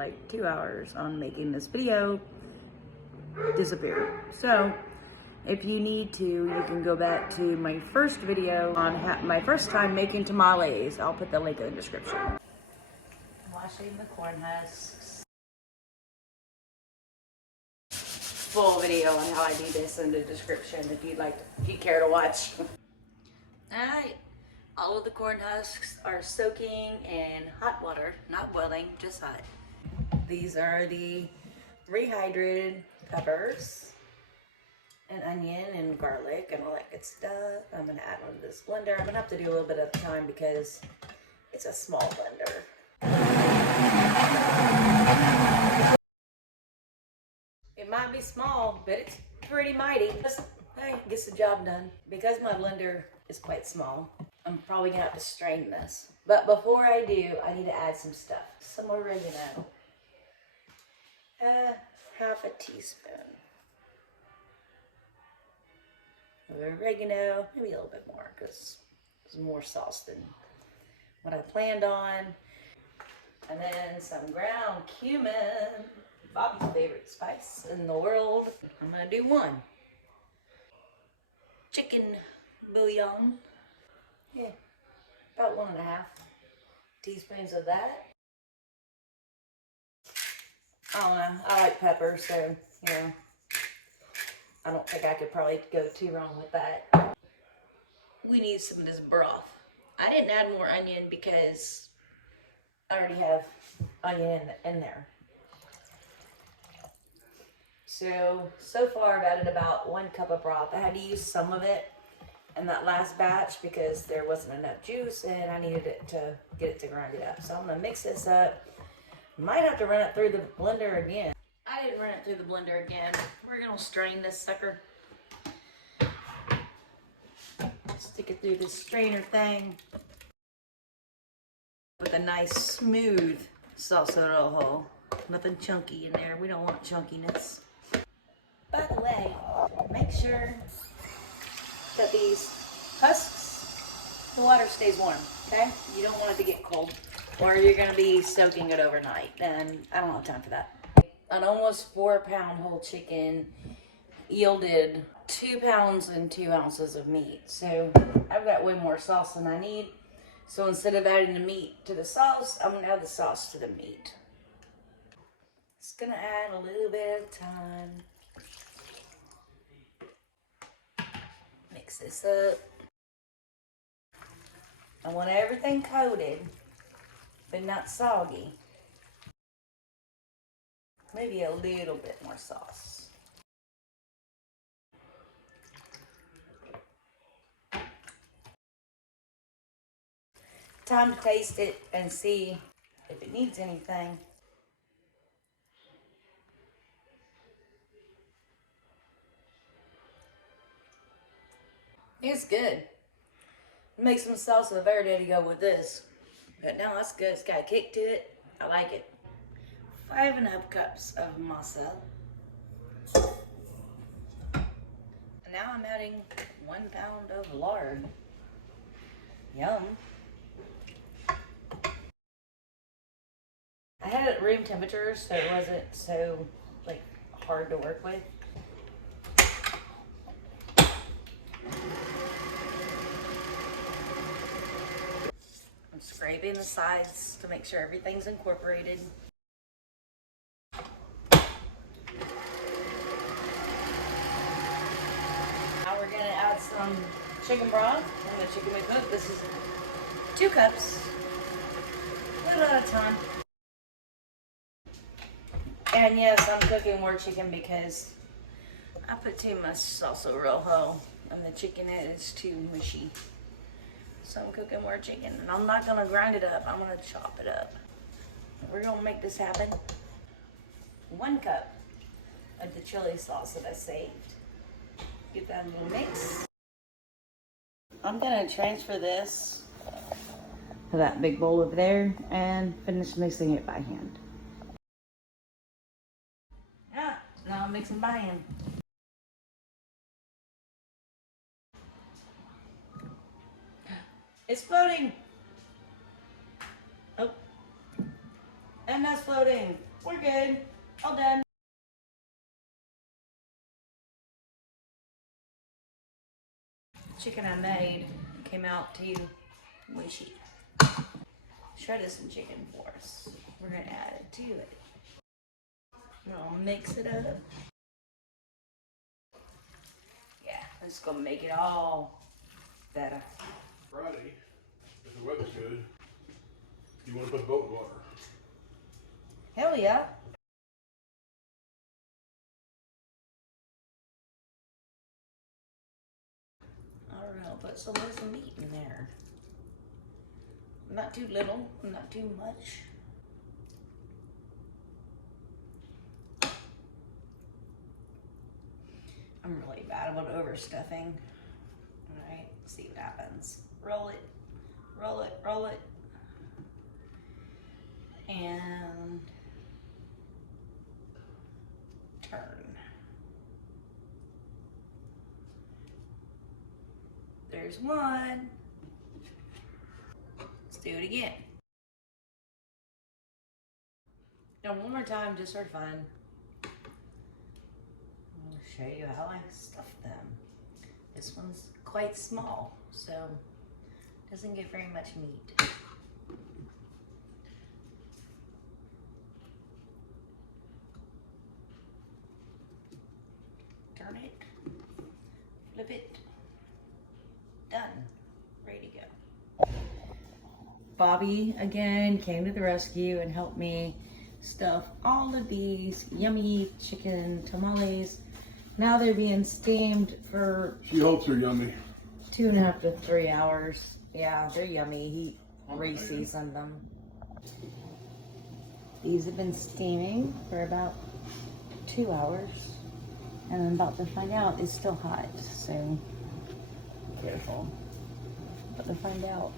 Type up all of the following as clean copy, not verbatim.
like 2 hours on making this video disappear. So if you need to, you can go back to my first video on my first time making tamales. I'll put the link in the description. Washing the corn husks. Full video on how I do this in the description if you care to watch. Alright, all of the corn husks are soaking in hot water, not boiling, just hot. These are the rehydrated peppers and onion and garlic and all that good stuff. I'm gonna add one to this blender. I'm gonna have to do a little bit at a time because it's a small blender. It might be small, but it's pretty mighty. Hey, gets the job done. Because my blender is quite small, I'm probably gonna have to strain this. But before I do, I need to add some stuff. Some oregano. Half a teaspoon of oregano, maybe a little bit more because it's more sauce than what I planned on. And then some ground cumin, Bobby's favorite spice in the world. I'm gonna do one. Chicken bouillon, yeah, about 1.5 teaspoons of that. I don't know, I like pepper, so, you know, I don't think I could probably go too wrong with that. We need some of this broth. I didn't add more onion because I already have onion in there. So far I've added about 1 cup of broth. I had to use some of it in that last batch because there wasn't enough juice and I needed it to get it to grind it up. So I'm gonna mix this up. Might have to run it through the blender again. I didn't run it through the blender again. We're gonna strain this sucker. Stick it through this strainer thing. With a nice smooth salsa rojo. Nothing chunky in there. We don't want chunkiness. By the way, make sure that these husks, the water stays warm, okay? You don't want it to get cold or you're gonna be soaking it overnight and I don't have time for that. An almost 4-pound whole chicken yielded 2 pounds and 2 ounces of meat. So I've got way more sauce than I need. So instead of adding the meat to the sauce, I'm gonna add the sauce to the meat. Just gonna add a little bit of time. Mix this up. I want everything coated, but not soggy. Maybe a little bit more sauce. Time to taste it and see if it needs anything. It's good. Make some salsa verde to go with this. But no, that's good. It's got a kick to it. I like it. 5½ cups of masa. And now I'm adding 1 pound of lard. Yum. I had it at room temperature, so it wasn't so hard to work with. I'm scraping the sides to make sure everything's incorporated. Now we're gonna add some chicken broth. And the chicken we cooked. This is 2 cups. A little at a time. And yes, I'm cooking more chicken because I put too much salsa rojo and the chicken is too mushy. So I'm cooking more chicken and I'm not gonna grind it up, I'm gonna chop it up. We're gonna make this happen. 1 cup of the chili sauce that I saved. Get that little mix. I'm gonna transfer this to that big bowl over there and finish mixing it by hand. Yeah, now I'm mixing by hand. It's floating. Oh, and that's floating. We're good. All done. Chicken I made came out too mushy. Shredded some chicken for us. We're gonna add it to it. We'll mix it up. Yeah, it's gonna make it all better. Friday, if the weather's good, you want to put the boat in water. Hell yeah. I don't know, put some of some meat in there. Not too little, not too much. I'm really bad about overstuffing. Alright, see what happens. Roll it, roll it, roll it. And turn. There's one. Let's do it again. Now one more time just for fun. I'll show you how I stuff them. This one's quite small, so doesn't get very much meat. Turn it, flip it, done, ready to go. Bobby again came to the rescue and helped me stuff all of these yummy chicken tamales. Now they're being steamed for, She hopes they're yummy. 2.5 to 3 hours. Yeah, they're yummy. He re-seasoned them. These have been steaming for about 2 hours. And I'm about to find out it's still hot, so careful. About to find out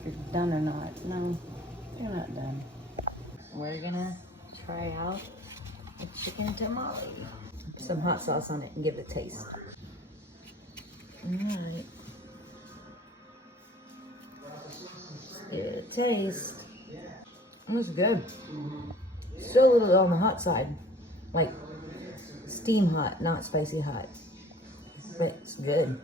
if you're done or not. No, you're not done. We're gonna try out the chicken tamale. Put some hot sauce on it and give it a taste. Alright. Give it a taste. It was good. Still a little on the hot side. Like steam hot, not spicy hot. But it's good.